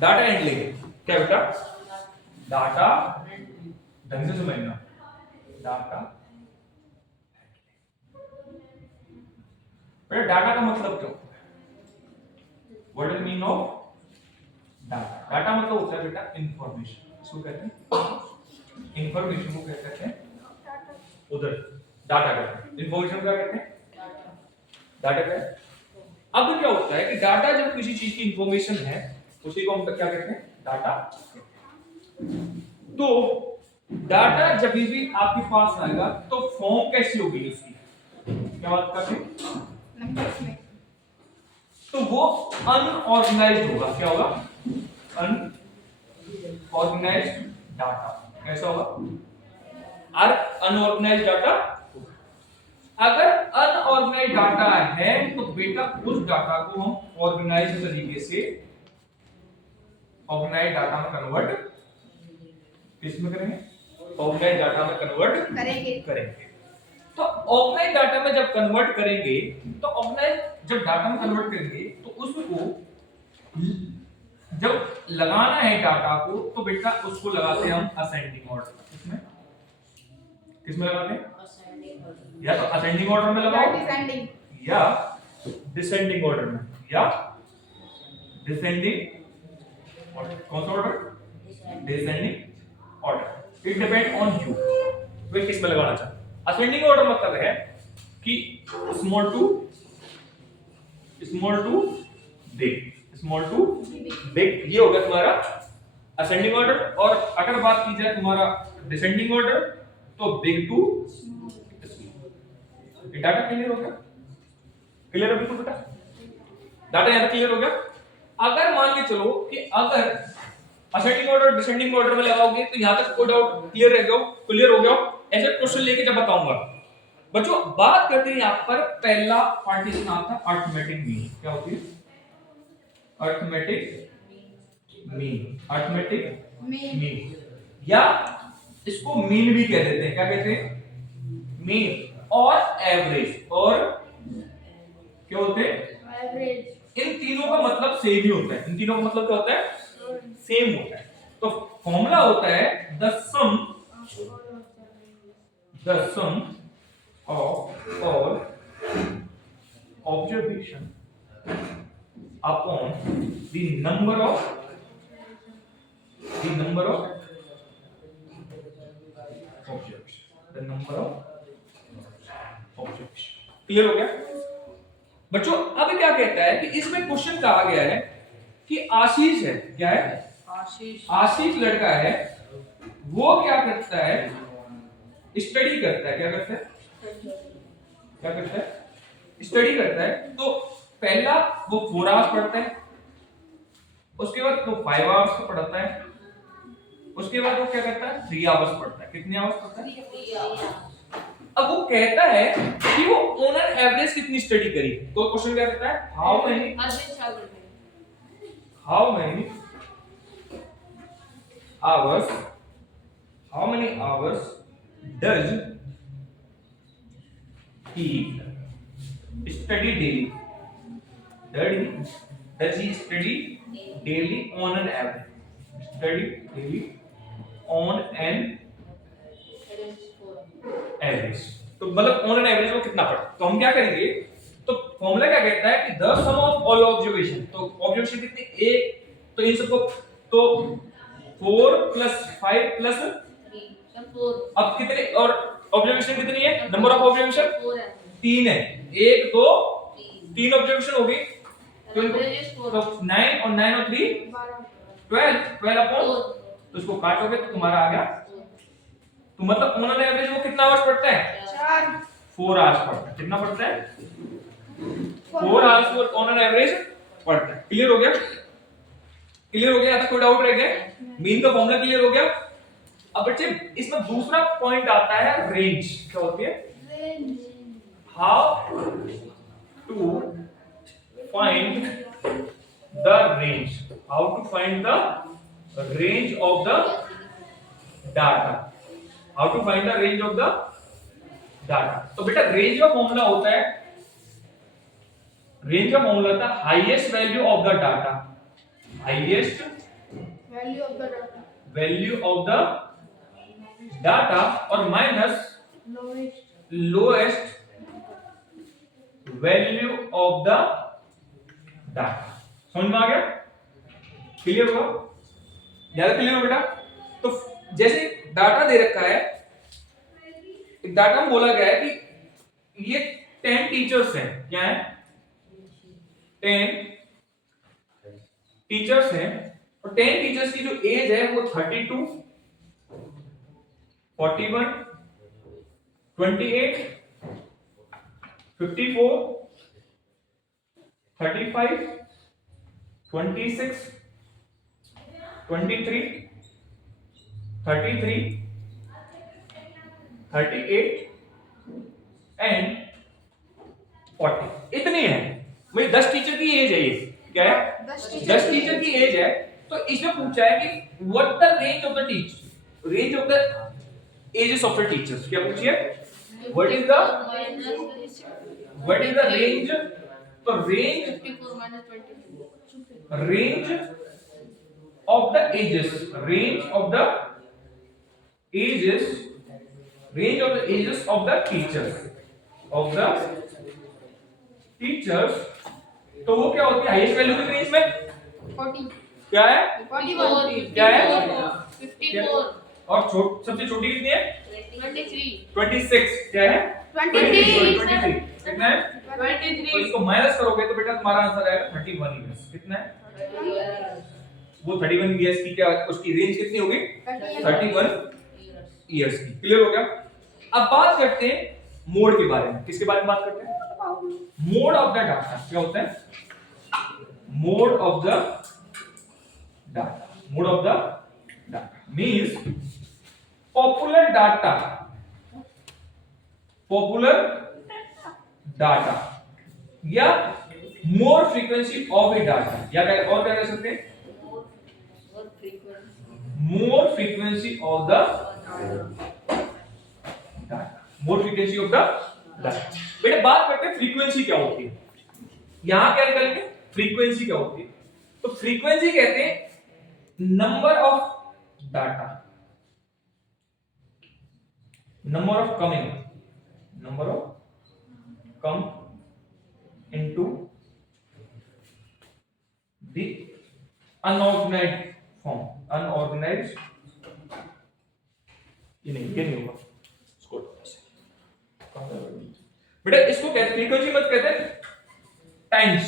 Data handling क्या बेटा? Data ढंग से समझना, डाटा बेटा डाटा का मतलब क्या होता है? What is meaning of data? Data मतलब होता है बेटा इंफॉर्मेशन। इसको कहते हैं इंफॉर्मेशन, को कहते हैं उधर डाटा कहते हैं। इंफॉर्मेशन क्या कहते हैं? डाटा क्या है? अब क्या होता है कि डाटा जब किसी चीज की इंफॉर्मेशन है उसी को हम क्या कहते हैं? डाटा। तो डाटा जब भी आपके पास आएगा तो फॉर्म कैसी होगी उसकी? क्या बात करते हैं? तो वो अनऑर्गेनाइज्ड होगा। क्या होगा? Unorganised data. कैसा होगा? Unorganised data. अगर अनऑर्गेनाइज्ड डाटा है तो बेटा उस डाटा को हम ऑर्गेनाइज्ड तरीके से ऑर्गेनाइज्ड डाटा में कन्वर्ट किसमें करेंगे? ऑर्गेनाइज्ड डाटा में कन्वर्ट करेंगे। तो ऑर्गेनाइज्ड डाटा में जब कन्वर्ट करेंगे तो ऑर्गेनाइज्ड जब डाटा में कन्वर्ट करेंगे तो उसको जब लगाना है डाटा को तो बेटा उसको लगाते हैं हम असेंडिंग ऑर्डर। किसमें किसमें लगाते हैं? या तो असेंडिंग ऑर्डर में लगाओ या डिसेंडिंग ऑर्डर में, या डिसेंडिंग ऑर्डर। कौन सा order? Descending order. It depend on you way किस में लगाना चाहते हैं। असेंडिंग ऑर्डर मतलब है कि small to big, small to big, ये होगा तुम्हारा असेंडिंग ऑर्डर। और अगर बात की जाए तुम्हारा डिसेंडिंग ऑर्डर तो big to small. Data clear हो गया? क्लियर है बिल्कुल बेटा? डाटा यहां तक क्लियर हो गया? अगर मान के चलो कि अगर असेंडिंग ऑर्डर डिसेंडिंग ऑर्डर में लगाओगे तो यहां तक कोई डाउट क्लियर रह गया? क्लियर हो गया? ऐसे क्वेश्चन लेके जब बताऊंगा बच्चों, बात करते हैं यहां पर पहला पार्टीशन आता है अरिथमेटिक मीन। क्या होती है? Arithmetic mean. अरिथमेटिक मीन या इसको मीन भी कह देते हैं। क्या कहते हैं? मीन और एवरेज। और क्या होते हैं? एवरेज। इन तीनों का मतलब सेम ही होता है। इन तीनों का मतलब क्या होता है? सेम होता है। तो फॉर्मूला होता है the sum of all observation upon the number of observation। Clear हो गया बच्चों? अब क्या कहता है कि इसमें क्वेश्चन कहा गया है कि आशीष है। क्या है? आशीष लड़का है, वो क्या करता है? स्टडी करता है। क्या करता है? स्टडी करता है। तो पहला वो 4 आवर्स पढ़ता है, उसके बाद वो 5 आवर्स पढ़ता है, उसके बाद वो क्या करता है? 3 आवर्स पढ़ता है। कितने आवर्स पढ़ता है? 3 आवर्स। अब वो कहता है कि वो ऑन एन एवरेज कितनी स्टडी करी। तो क्वेश्चन क्या कहता है? How many hours does he study daily? Does he study daily on an average? Study daily on an average। तो मतलब on an average वो कितना पढ़ा? तो हम क्या करेंगे? तो फॉर्मूला क्या कहता है कि the sum of all observation। तो ऑब्जर्वेशन कितनी? एक। तो इन सबको तो 4 + 5 + 4। अब कितने और ऑब्जर्वेशन कितनी है? नंबर ऑफ ऑब्जर्वेशन 3 है। 1 2 3 ऑब्जर्वेशन होगी। तो 9 और 9 और 3 12 अपॉन, तो इसको काटोगे तो तुम्हारा आ गया। तो मतलब ऑन एन एवरेज वो कितना आवर्स पढ़ता है? 4 आवर्स पढ़ता है। कितना पढ़ता है? 4 आवर्स वो ऑन एन एवरेज पढ़ता है। क्लियर हो गया? क्लियर हो गया? कोई डाउट रह गया? मीन का फॉर्मूला क्लियर हो गया? अब बच्चे इसमें दूसरा पॉइंट आता है रेंज। क्या होती है? How to find the range. How to find the range of the data. How to find the range of the data. तो बेटा रेंज का फॉर्मूला होता है, रेंज का फॉर्मूला होता है highest value of the data. Highest value of the data और minus lowest value of the data. समझ में आ गया? क्लियर हुआ? ज्यादा क्लियर हो बेटा? तो जैसे डाटा दे रखा है, डाटा में बोला गया है कि ये 10 टीचर्स हैं। क्या है? 10 टीचर्स हैं और 10 टीचर्स की जो एज है वो 32, 41, 28, 54, 35, 26, 23, 33, 38 एंड 40 इतनी है। भाई 10 टीचर की एज है ये। क्या है? 10 टीचर की एज है। तो इसमें पूछा है कि what the range of the teacher, range of the ages of the teachers. क्या पूछिए? What is the range? तो range of the ages, range of the ages, range of the ages of the teachers, of the teachers. तो वो क्या होती है? Highest value कितनी है इसमें? 40। क्या है? 41। क्या है? 54। और सबसे छोटी कितनी है? 23। 26। क्या है? 23। 23। कितना है? 23। तो इसको माइनस करोगे तो बेटा तुम्हारा आंसर आएगा 31 इयर्स। कितना है? वो 31 इयर्स की क्या उसकी रेंज कितनी होगी? 31 इयर्स की। क्लियर हो गया? अब बात करते हैं मोड के बारे में। किसके बारे में बात करते हैं? Mode of the data. क्या होता है? Mode of the data. Mode of the data means popular data, popular data या more frequency of a data, या क्या और क्या कह सकते हैं? More frequency of the data, more frequency of the data. बेटा बात करते हैं फ्रीक्वेंसी क्या होती है। यहां क्या निकलेंगे? फ्रीक्वेंसी क्या होती है? तो फ्रीक्वेंसी कहते हैं number of data, number of coming, number of come into the unorganised form, unorganised, ये नहीं होगा इसको। बेटा इसको कहते हैं फ्रीक्वेंसी, मत कहते हैं टाइम्स।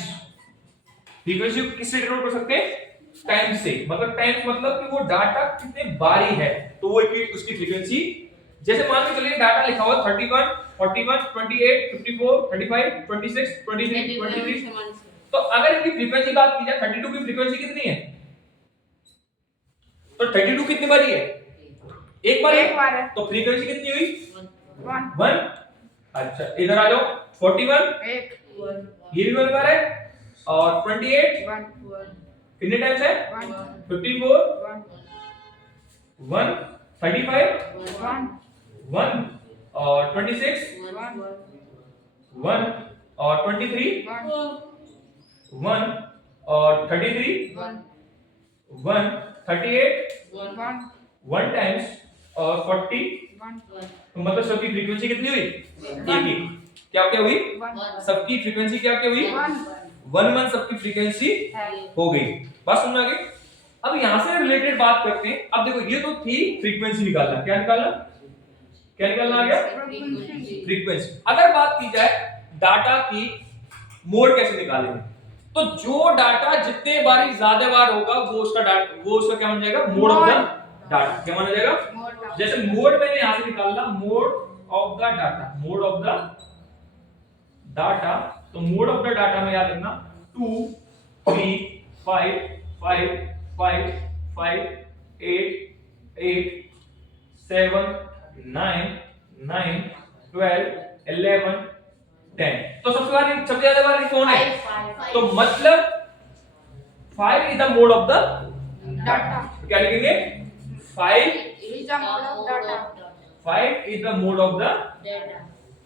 फ्रीक्वेंसी को किससे डिनोट कर सकते हैं? टाइम्स से। मतलब टाइम्स मतलब कि वो डाटा कितने बारी है, तो वो उसकी फ्रीक्वेंसी। जैसे मान के चलिए डाटा लिखा हुआ 31, 41, 28, 54, 35, 26, 23, 23। तो अगर इनकी फ्रीक्वेंसी बात की जाए, 32 की फ्रीक्वेंसी कितनी है? तो 32 कितनी बारी है? एक बार है। तो फ्रीक्वेंसी कितनी हुई? 1। अच्छा इधर आ जाओ, 41 ये भी 1 बार है, और 28 कितने टाइम्स है? 54 1, 35 1, और 26 1, और 23 1, और 33 1, 38 1 टाइम्स, और 40। तो मतलब सबकी फ्रीक्वेंसी कितनी हुई? एक। क्या हुई? सबकी फ्रीक्वेंसी क्या हुई? 1 सबकी फ्रीक्वेंसी हो गई। बात समझ आ गई? अब यहां से रिलेटेड बात करते हैं। अब देखो ये तो थी फ्रीक्वेंसी निकालना। क्या निकालना? क्या निकालना आ गया? फ्रीक्वेंसी। अगर बात की जाए डाटा की मोड कैसे निकालेंगे, तो जो डाटा जितने बारी ज्यादा बार होगा वो उसका क्या बन जाएगा? Mode of the data. क्या माना जाएगा? जैसे मोड मैंने यहां से निकालना, mode of the data, mode of the data. तो मोड ऑफ द डाटा में याद रखना 2, 3, 5, 5, 5, 5, 8, 8, 7, 9, 9, 12, 11, 10। तो सबसे ज्यादा बार कौन है? तो मतलब 5 is the mode of the data. तो क्या लिखेंगे? 5 is the mode of data. 5 is the mode of the data.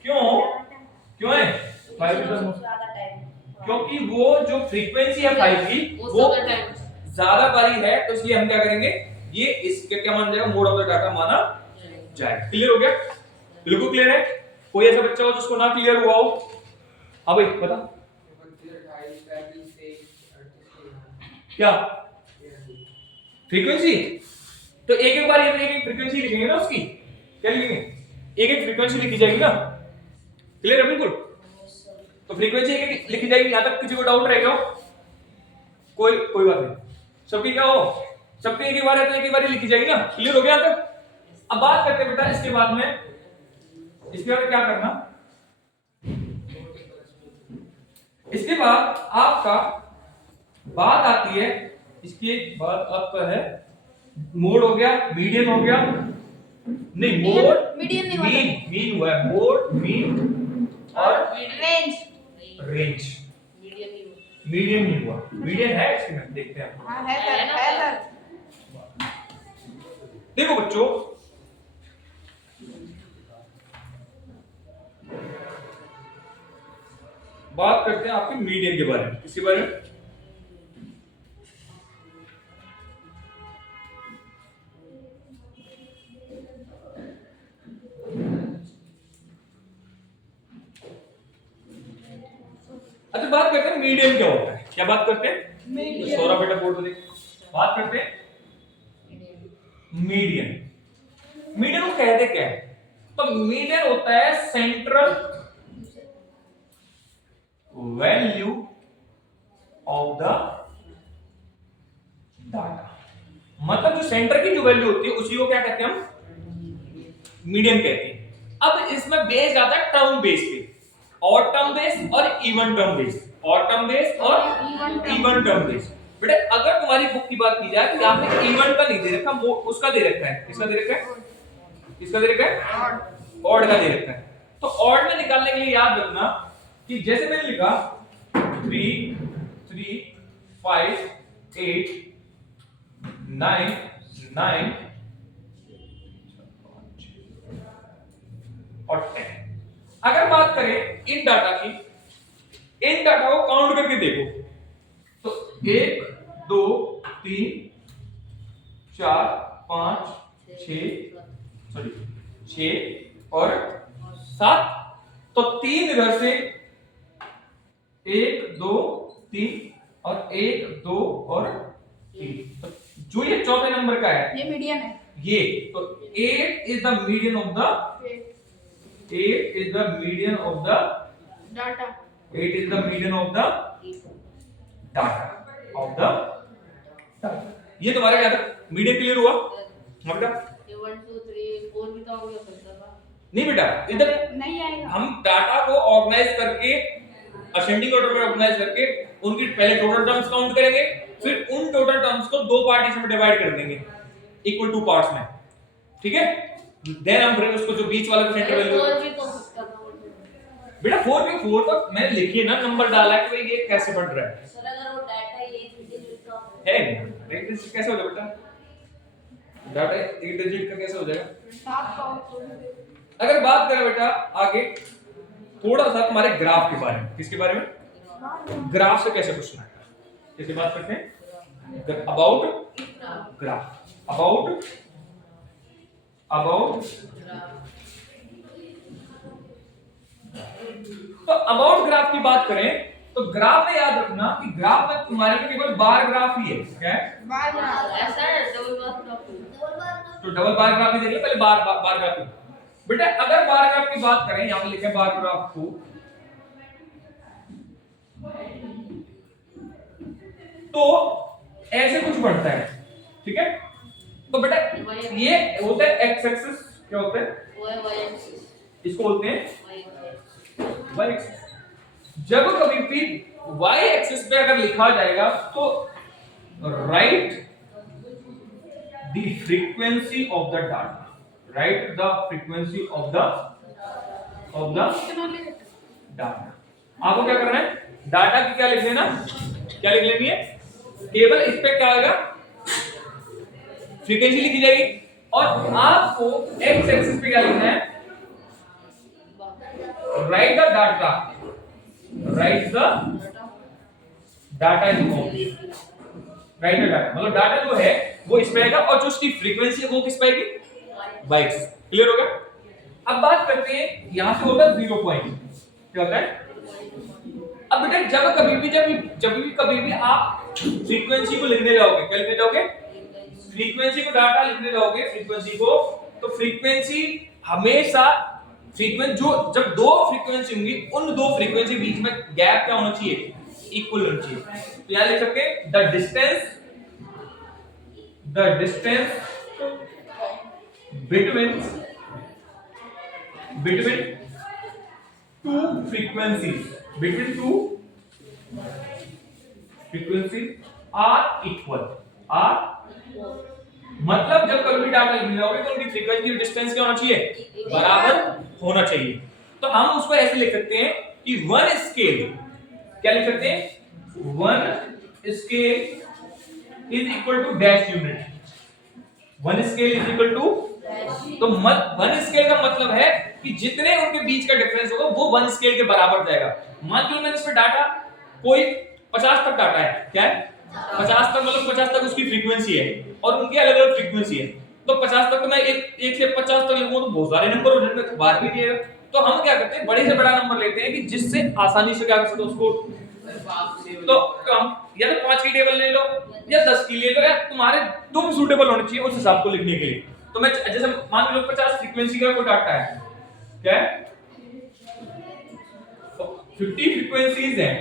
क्यों है 5 इज द मोड? क्योंकि वो जो फ्रीक्वेंसी है 5 की वो ज्यादा बारी है तो इसलिए हम क्या करेंगे, ये इसके क्या माना जाएगा, मोड ऑफ द डाटा माना जाएगा। क्लियर हो गया? बिल्कुल क्लियर है। कोई ऐसा बच्चा हो जिसको ना क्लियर हुआ हो? हाँ भाई बता। क्या फ्रीक्वेंसी? तो एक एक बार एक एक फ्रीक्वेंसी लिखेंगे ना उसकी। क्या लिखेंगे? एक एक फ्रीक्वेंसी लिखी जाएगी ना। क्लियर है बिल्कुल? तो फ्रीक्वेंसी एक एक लिखी जाएगी। यहां तक किसी को डाउट रहेगा? कोई बात नहीं, सबकी क्या हो, सबकी एक ही बार है तो एक ही बार ही लिखी जाएगी ना। क्लियर हो गया यहां तक? अब बात करते हैं बेटा इसके बाद क्या करना। इसके बाद आपका बात आती है, इसके बाद आपका है मोड हो गया, मीडियन हो गया, नहीं मोड मीडियन नहीं हुआ, मीन हुआ है, मोड मीन और रेंज। रेंज। मीडियन नहीं हुआ, मीडियन नहीं हुआ, मीडियन है इसमें, देखते हैं। हां है सर। देखो बच्चों, बात करते हैं आपके मीडियन के बारे में। किसके बारे में? अच्छा बात करते हैं मीडियन क्या होता है। क्या बात करते हैं? मीडियन। सोरा बेटा बोर्ड पे देख, बात करते हैं मीडियन। मीडियन को कहते क्या है? तो मीडियन होता है central value of the data. मतलब जो सेंटर की जो वैल्यू होती है उसी को क्या कहते हैं हम? मीडियन कहते हैं। अब इसमें बेस्ड आता है टर्म बेस पे, ऑड टर्म बेस और even term base, odd term base और इवन टर्म बेस। बेटा अगर तुम्हारी बुक की बात की जाए तो यहाँ पे इवन का नहीं दे रखा, उसका दे रखा है। किसका दे रखा है? किसका दे रखा है? ऑड का दे रखा है। तो ऑड में निकालने के लिए याद रखना कि जैसे मैंने लिखा 3 3 5 8 9 9 और 10। अगर बात करें इन डाटा की, इन डाटा को काउंट करके देखो तो 1 2 3 4 5 6 और 7। तो 3 इधर से 1 2 3 और 1 2 और 3। तो जो ये चौथे नंबर का है ये मीडियन है। ये तो 8 is the median of the 8 is the median of the data. 8 is the median of the data of the data। ये तुम्हारे क्या था? मीडियन क्लियर हुआ? हाँ बेटा। 1 2 3 4 भी तो हो गया फिर तो। नहीं बेटा, इधर नहीं आएगा। हम डाटा को ऑर्गेनाइज करके असेंडिंग ऑर्डर में ऑर्गेनाइज करके उनकी पहले टोटल टर्म्स काउंट करेंगे, फिर उन टोटल टर्म्स को दो पार्टीशन में डिवाइड कर देंगे इक्वल टू पार्ट्स में। ठीक है? देन हम फिर उसको जो बीच वाला सेंटर वैल्यू 4 भी तो हो सकता था। बेटा 4 पे 4 तो मैंने लिखी है ना, नंबर डाला है कि भाई ये कैसे बढ़ रहा है। सर अगर वो डाटा ये डिजिट का है एक डिजिट कैसे हो जाएगा बेटा? डाटा एक डिजिट का कैसे हो जाएगा? 7 का हो। अगर बात करें बेटा आगे थोड़ा सा तुम्हारे ग्राफ के बारे में। किसके बारे में? ग्राफ से कैसे पूछना है, किसकी बात करते हैं? About graph. अबाउट तो अबाउट ग्राफ की बात करें तो ग्राफ में याद रखना कि ग्राफ में तुम्हारे लिए केवल बार ग्राफ ही है। क्या है? Bar graph. ऐसा है डबल बार। तो डबल बार ग्राफ ही देख लो पहले, बार ग्राफ ही। बेटा अगर बार ग्राफ की बात करें, यहां पे लिखे बार ग्राफ को, तो ऐसे कुछ बढ़ता है। ठीक है? तो बेटा ये होता है एक्स एक्सिस। क्या होता है? वो है वाई एक्सिस। इसको बोलते हैं वाई वाई एक्सिस। जब कभी भी वाई एक्सिस पे अगर लिखा जाएगा तो right the frequency of the data, right the frequency of the data. आपको क्या करना है? डाटा की क्या लिख लेना? क्या लिख लेनी है? केवल इस पे क्या आएगा? फ्रीक्वेंसी लिखी जाएगी। और आपको एक्स एक्सिस पे क्या लिखना है? Right the data, right the data is right hand data, मतलब डाटा जो है वो इस पे आएगा और जो उसकी फ्रीक्वेंसी है वो किस पे आएगी, बाइट्स। क्लियर हो गया? अब बात करते हैं यहां से होता है 0 पॉइंट, क्या होता है? अब बेटा जब कभी भी आप फ्रीक्वेंसी को लिखने जाओगे, क्या लिखने जाओगे? फ्रीक्वेंसी को डाटा लिखने जाओगे, फ्रीक्वेंसी को, तो फ्रीक्वेंसी हमेशा जो जब दो फ्रीक्वेंसी होंगी उन दो फ्रीक्वेंसी बीच में गैप क्या होना चाहिए, इक्वल होना चाहिए। तो यहां लिख सकते हैं the distance between two frequencies are equal, मतलब जब कभी भी डाटा लिखने जाओगे तो उनकी फ्रीक्वेंसी और डिस्टेंस क्या होना चाहिए, बराबर होना चाहिए। तो हम उसको ऐसे लिख सकते हैं कि वन स्केल, क्या लिख सकते हैं, one scale is equal to dash unit, one scale is equal to, तो वन स्केल का मतलब है कि जितने उनके बीच का डिफरेंस होगा वो वन स्केल के बराबर जाएगा। मान लो मैंने इस पे डाटा कोई 50 तक डाटा है, क्या है 50 तक, मतलब 50 तक उसकी फ्रीक्वेंसी है और उनकी अलग अलग फ्रीक्वेंसी है, तो 50 तक तो मैं एक से 50 तक लिखूंगा तो बहुत सारे नंबर हो जाएंगे, तो बार भी दिएगा। तो हम क्या करते हैं, बड़े से बड़ा नंबर लेते हैं कि जिससे आसानी से क्या कर सकते उसको, तो हम या तो 5 की टेबल ले लो या 10 की ले लो, या तुम्हारे तुम सूटेबल होने चाहिए उस हिसाब को लिखने के लिए। तो मैं जैसे मान लो 50 फ्रीक्वेंसी का कोई डाटा है, क्या है 50 फ्रीक्वेंसीज है,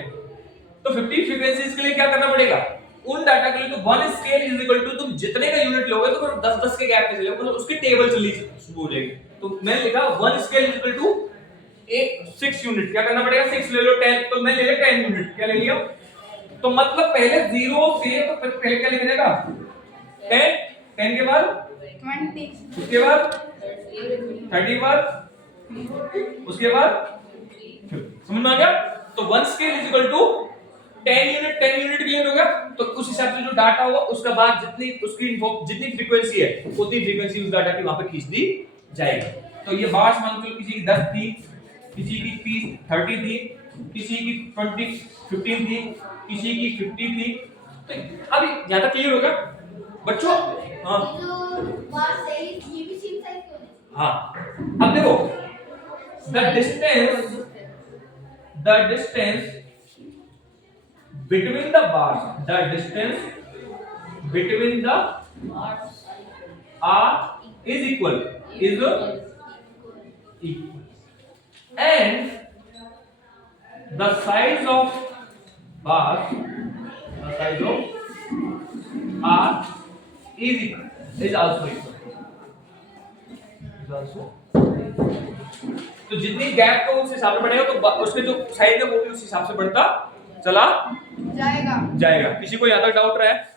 तो 50 फ्रीक्वेंसीज के लिए क्या करना पड़ेगा, उन डाटा के लिए तो one scale is equal to, तुम जितने का यूनिट लोगे तो 10-10 के गैप में चलेगा, मतलब उसकी टेबल चली शुरू हो जाएगी। तो मैंने लिखा one scale is equal to 6 unit, क्या करना पड़ेगा, 6 ले लो, 10, तो मैं ले लिया 10 यूनिट, क्या ले लिया, तो मतलब पहले 0 से, तो पहले क्या लिखा जाएगा 10, 10 के बाद 20, उसके बाद 30 बाद उसके बाद, समझ में आ गया? तो one scale is equal to 10 unit clear हो गया। तो उस हिसाब से जो डाटा होगा उसका बाद जितनी उसकी जितनी फ्रीक्वेंसी है उतनी फ्रीक्वेंसी उस डाटा की वहां पे खींच दी जाएगी। तो ये बार्स मान लो किसी की 10 थी, किसी की 30 थी, किसी की 20 15 थी, किसी की 50 थी। तो अभी यहां तक क्लियर होगा बच्चों? हाँ हाँ, अब देखो the distance between the bars, the distance between the are is equal, and the size of bars, the size of are is also equal, तो जितनी गैप को उस हिसाब से बढ़ेगा तो उसके जो साइज है वो भी उस हिसाब से बढ़ता चला जाएगा। किसी को यहां तक डाउट रहा है?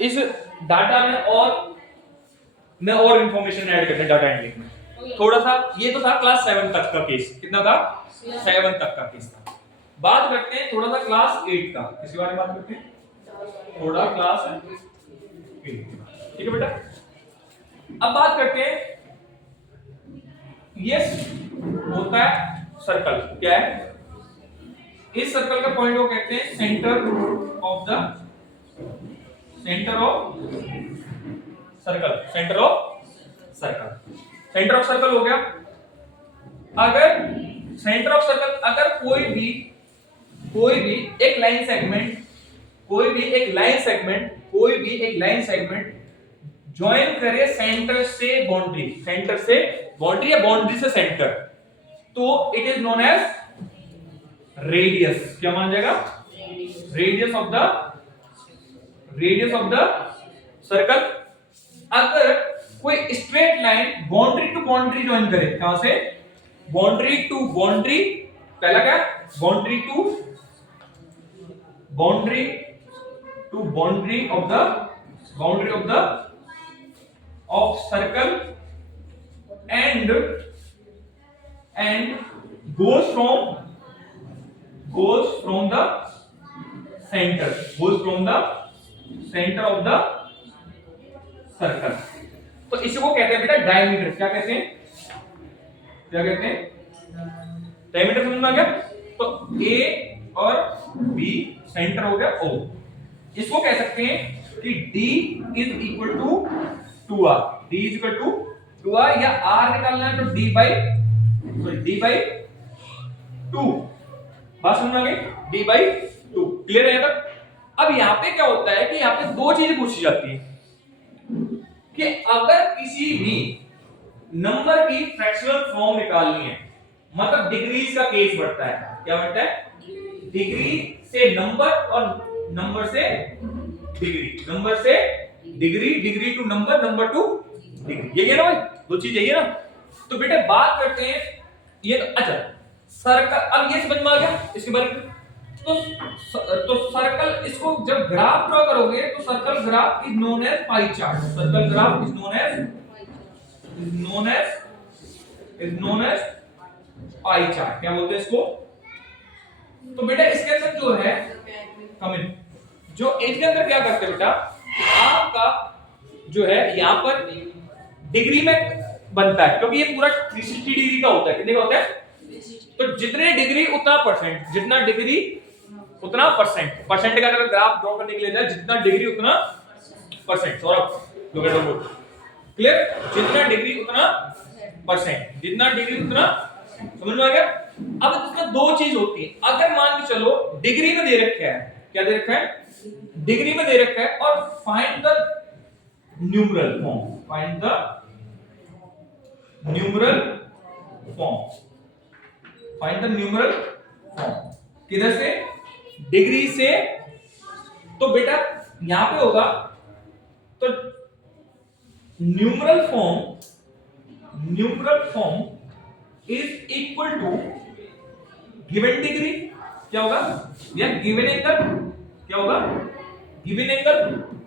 इस डाटा में और इंफॉर्मेशन ऐड करते हैं डाटा एंट्री में थोड़ा सा। ये तो था क्लास 7 तक का केस, कितना था 7 तक का केस था। बात करते हैं थोड़ा सा क्लास 8 का, किसी बारे में बात करते हैं थोड़ा क्लास 8, ठीक है बेटा। अब बात करते हैं, ये होता है सर्कल, क्या है, इस सर्कल का पॉइंट वो कहते हैं सेंटर ऑफ सर्कल हो गया। अगर सेंटर ऑफ सर्कल, अगर कोई भी एक लाइन सेगमेंट ज्वाइन करे सेंटर से बाउंड्री या बाउंड्री से सेंटर, तो it is known as radius. क्या माना जाएगा, रेडियस ऑफ द सर्कल। अगर कोई straight line boundary to boundary join करे, कहां से, बाउंड्री टू बाउंड्री, पहला क्या, boundary to boundary of circle and goes from the center of the circle. तो इसी को कहते हैं बेटा डायमीटर। क्या कहते हैं डायमीटर, समझ में आ गया? तो ए और बी सेंटर हो गया O। इसको कह सकते हैं कि D is equal to 2R। D is equal to 2R, या R निकालना है तो D बाई 2। बात समझ में आ गई? D by 2। क्लियर है यहाँ तक? अब यहाँ पे क्या होता है कि यहाँ पे दो चीजें पूछी जाती है कि अगर किसी भी नंबर की फ्रैक्शनल फॉर्म निकालनी है, मतलब डिग्रीज का केस बढ़ता है। क्या बढ़ता है? डिग्री से नंबर और नंबर से डिग्री, नंबर से degree, degree to number, number to degree. यही है ना भाई, दो चीज यही है ना। तो बेटे बात करते हैं ये तो, अच्छा सर्कल, अब ये समझ में आ गया इसके बारे में। तो सर्कल, इसको जब ग्राफ ड्रॉ करोगे तो circle graph is known as pie chart. Circle graph is known as pie chart. क्या बोलते हैं इसको? तो बेटा इसके अंदर जो है कमिंग, जो इसके अंदर क्या करते हैं बेटा, आपका जो है यहाँ पर डिग्री में बनता है, क्योंकि ये पूरा 360 डिग्री का होता है। कितने का होता है? तो जितने डिग्री उतना परसेंट, जितना डिग्री उतना परसेंट। परसेंट का अगर ग्राफ ड्रॉ करने के लिए जाए, जितना डिग्री उतना परसेंट। सौरभ लोग क्लियर? जितना डिग्री उतना परसेंट, जितना डिग्री उतना, समझ में आ गया? अब इसमें दो चीज होती है। अगर मान के चलो डिग्री में दे रखा है, क्या दे रखा है? डिग्री में दे रखा है, और find the numeral form, find the numeral form, find the numeral form. किधर से? डिग्री से। तो बेटा यहां पे होगा तो numeral form is equal to given degree. क्या होगा? या गिवन एंगल। क्या होगा? Given angle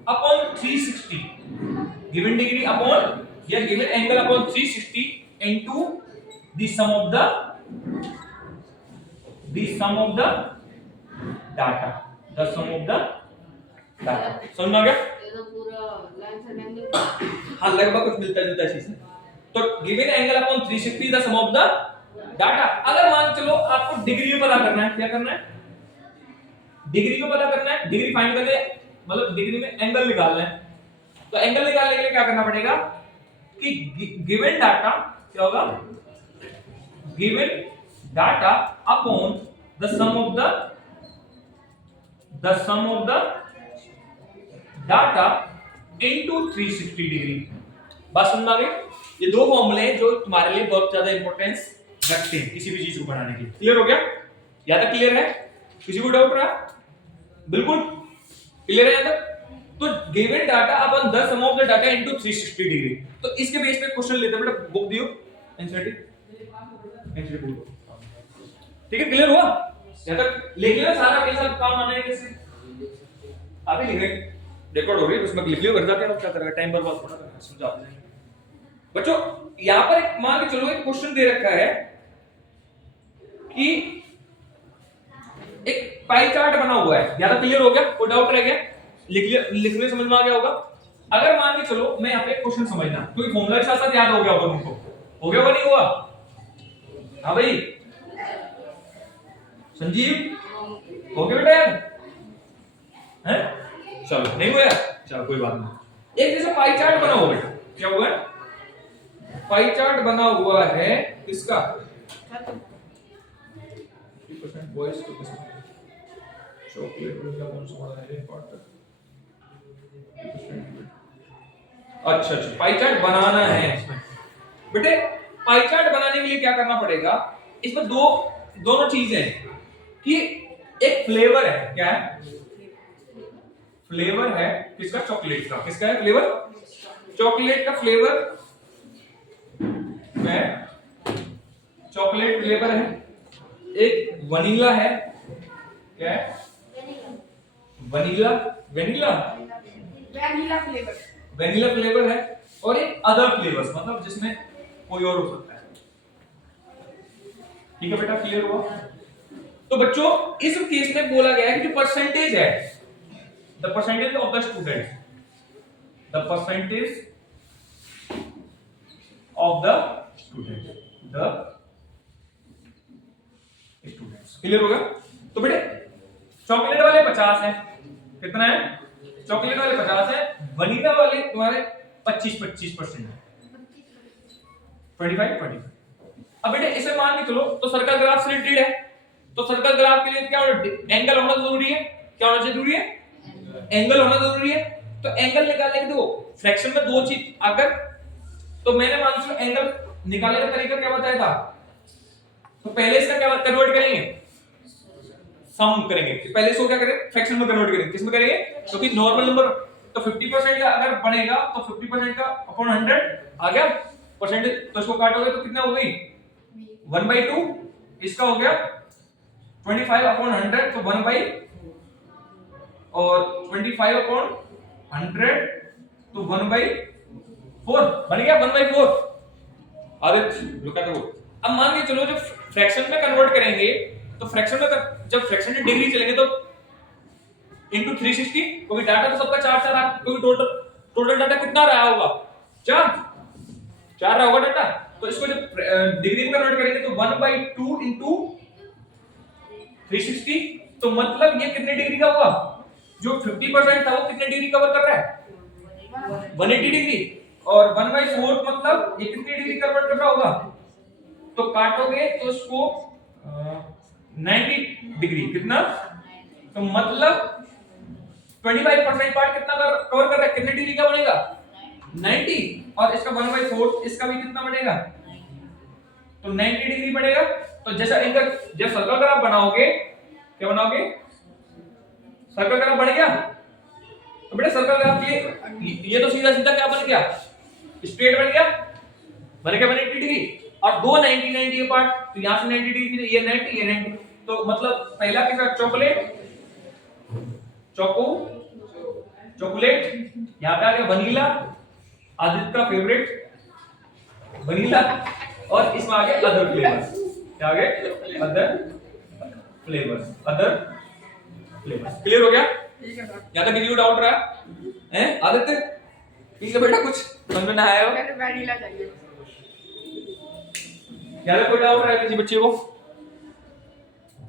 upon 360, given degree upon या given angle upon 360 into the sum of the data, the sum of the data. समझ में आ गया? ये तो पूरा लाइन से एंगल। हाँ, लगभग कुछ मिलता जुलता चीज है। तो given angle upon 360 the sum of the data. अगर मान चलो आपको डिग्री में पता करना है, क्या करना है? डिग्री में पता करना है, डिग्री फाइंड करने, मतलब डिग्री में एंगल निकालना है। तो एंगल निकालने के लिए क्या करना पड़ेगा कि गिवन डाटा, क्या होगा? Given data upon the sum of the data into 360 degree. बात समझ में आ गई? ये दो फॉर्मूले हैं जो तुम्हारे लिए बहुत ज्यादा इंपॉर्टेंस रखते हैं किसी भी चीज को बनाने के लिए। क्लियर हो गया? यहां तक क्लियर है? किसी को डाउट रहा? बिल्कुल क्लियर है यहां तक? तो given data upon the sum of the data into 360 degree. तो इसके बेस पे क्वेश्चन लेते हैं बेटा। बुक दियो एनसीईआरटी, ठीक है? क्लियर हुआ? यहां तक लिख लिया सारा कैसा काम आना है कैसे? आप ही लिख रहे हैं, रिकॉर्ड हो रही है, उसमें लिख लियो, घर जाके क्या करेगा, टाइम बर्बाद थोड़ा करना, समझा देंगे बच्चों। यहां पर एक मान के चलो एक क्वेश्चन दे रखा है कि एक पाई चार्ट बना हुआ है। यहां तक क्लियर हो गया? कोई डाउट रह गया? लिखने समझ में आ गया होगा। अगर मान के चलो मैं यहाँ पे क्वेश्चन समझना, कोई फॉर्मूला के साथ साथ याद हो गया होगा तुमको? हो गया नहीं हुआ? हाँ भाई संजीव, हो गया बेटा याद? हैं? चलो नहीं हुआ? चलो कोई बात नहीं। एक जैसे पाई चार्ट बना हुआ है, क्या हुआ है? पाई चार्ट बना हुआ है किसका? बॉयज को चॉकलेट का कौन सा वाला है पार्ट? अच्छा, पाई चार्ट बनाना है इसमें। बेटे पाई चार्ट बनाने के लिए क्या करना पड़ेगा? इसमें दोनों चीजें हैं कि एक फ्लेवर है। क्या है? फ्लेवर है किसका? चॉकलेट का। किसका है फ्लेवर? चॉकलेट का फ्लेवर है, चॉकलेट फ्लेवर है। एक वनीला है। क्या है? वनीला फ्लेवर है। और एक अदर फ्लेवर्स, मतलब जिसमें कोई और हो सकता है। ठीक है बेटा? क्लियर हुआ? तो बच्चों इस केस में बोला गया है कि जो परसेंटेज है, the percentage of the student, the percentage of the students. Clear होगा? तो बेटे चॉकलेट वाले 50 है, कितना है? चॉकलेट वाले 50 है, वनीला वाले तुम्हारे 25% है, 25। अब बेटे इसे मान के चलो तो सर्कल ग्राफ से रिलेटेड है, तो सर्कल ग्राफ के लिए क्या एंगल होना जरूरी है, क्या होना जरूरी है? एंगल होना जरूरी है। तो एंगल निकालने के दो फ्रैक्शन में दो चीज अगर, तो मैंने मान लो एंगल निकालने का तरीका क्या बताया था, तो पहले इसका क्या कन्वर्ट करेंगे, सम करेंगे, पहले इसको क्या करें, फ्रैक्शन में कन्वर्ट करेंगे, किसमें करेंगे, क्योंकि नॉर्मल नंबर तो 50% का अगर बनेगा तो 50% का अपॉन 100 आ गया परसेंटेज, तो इसको काटोगे तो कितना हो गई 1/2, इसका हो गया 25 अपॉन 100 तो 1/, और 25 अपॉन 100 तो 1/4 बन गया 1/4। Aditya look at the board. अब मान के चलो जब फ्रैक्शन में कन्वर्ट करेंगे तो फ्रैक्शन में जब फ्रैक्शन में डिग्री चलेंगे तो इनटू 360, क्योंकि डाटा तो सबका 4 आ, क्योंकि टोटल डाटा कितना रहा होगा 4 रहा होगा डाटा, तो इसको जब डिग्री में कन्वर्ट करेंगे तो 1/2 इनटू 360, तो मतलब ये कितने डिग्री का हुआ, जो 50% था वो कितने डिग्री कवर कर रहा है 180 डिग्री, और 1/4 मतलब ये कितनी डिग्री कन्वर्ट कर रहा होगा, तो काटोगे तो इसको 90 डिग्री, कितना, तो मतलब 25% पार्ट कितना कवर कर रहा है, कितने डिग्री का बनेगा 90, और इसका 1/4 इसका भी कितना बनेगा, तो 90 डिग्री बनेगा। तो जैसा एंगल जब सर्कल ग्राफ बनाओगे, क्या बनाओगे, सर्कल ग्राफ बन गया, तो बेटा सर्कल ग्राफ ये तो सीधा सीधा क्या बन गया, स्ट्रेट बन गया, बन गया 180 डिग्री, और दो 90 के पार्ट, तो यहां से 90 डिग्री, ये 90 ये 90, तो मतलब पहला के साथ चॉकलेट चॉकलेट, यहां पे आ गया वनीला, आदित्य का फेवरेट वनीला, और इसमें आ गया अदर फ्लेवर्स, क्या आ गए अदर फ्लेवर्स। क्लियर हो गया? यहाँ तक किसी को डाउट रहा है आदित्य? ठीक है बेटा, कुछ समझ में ना आया हो? वनीला चाहिए। यहाँ तक कोई डाउट रहा है किसी बच्चे को?